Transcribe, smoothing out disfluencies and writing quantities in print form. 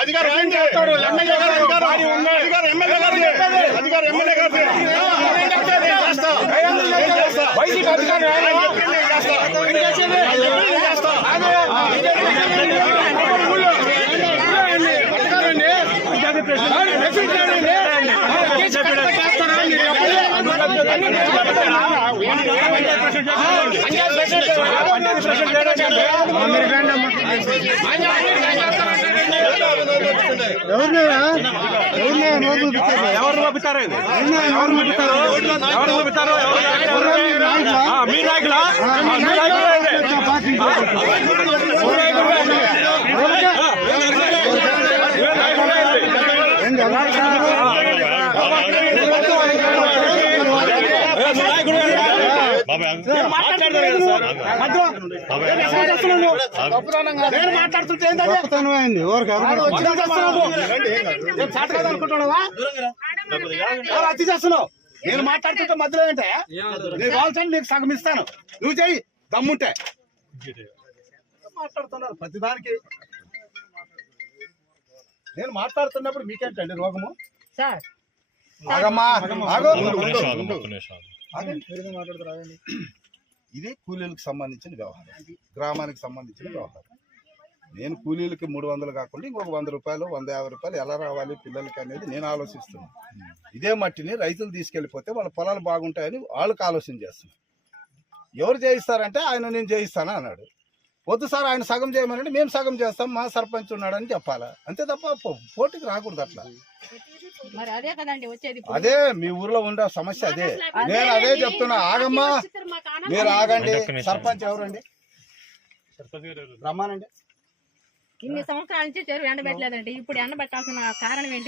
అధికారం ఆయన చేస్తాడు. ఎమ్మెల్యే గారు అధికారం ఎమ్మెల్యే గారు అధికారం ఎమ్మెల్యే గారు వైసీపీ అధికారం ఎవరు పంపుతారు మీ నాయకులా అతి చేస్తున్నావు. నేను మాట్లాడుతుంటే మధ్యలో ఏంటే నేను కావాల్సిన నీకు సగం ఇస్తాను, నువ్వు చెయ్యి దమ్ముంటే. మాట్లాడుతున్నారు ప్రతిదానికి. నేను మాట్లాడుతున్నప్పుడు మీకేంటండి రోగము? ఇది కూలీలకు సంబంధించిన వ్యవహారం, గ్రామానికి సంబంధించిన వ్యవహారం. నేను కూలీలకి 300 కాకుండా ఇంకొక 100 రూపాయలు 150 రూపాయలు ఎలా రావాలి పిల్లలకి అనేది నేను ఆలోచిస్తున్నాను. ఇదే మట్టిని రైతులు తీసుకెళ్ళిపోతే వాళ్ళ పొలాలు బాగుంటాయని వాళ్ళకి ఆలోచన చేస్తున్నాను. ఎవరు చేయిస్తారంటే ఆయన నేను చేయిస్తాను అన్నాడు. వద్దు సార్ ఆయన సగం చేయమనంటే మేము సగం చేస్తాం, మా సర్పంచ్ ఉన్నాడని చెప్పాలా, అంతే తప్ప పోటీకి రాకూడదు అట్లా. అదే మీ ఊర్లో ఉండే సమస్య అదే. నేను అదే చెప్తున్నా. ఆగమ్మా, మీరు ఆగండి. సర్పంచ్ ఎవరండి? రమ్మానండి. ఇన్ని సంవత్సరాల నుంచి చెరువు ఎండబెట్టలేదండి. ఇప్పుడు ఎండబెట్టాల్సిన కారణం ఏంటి?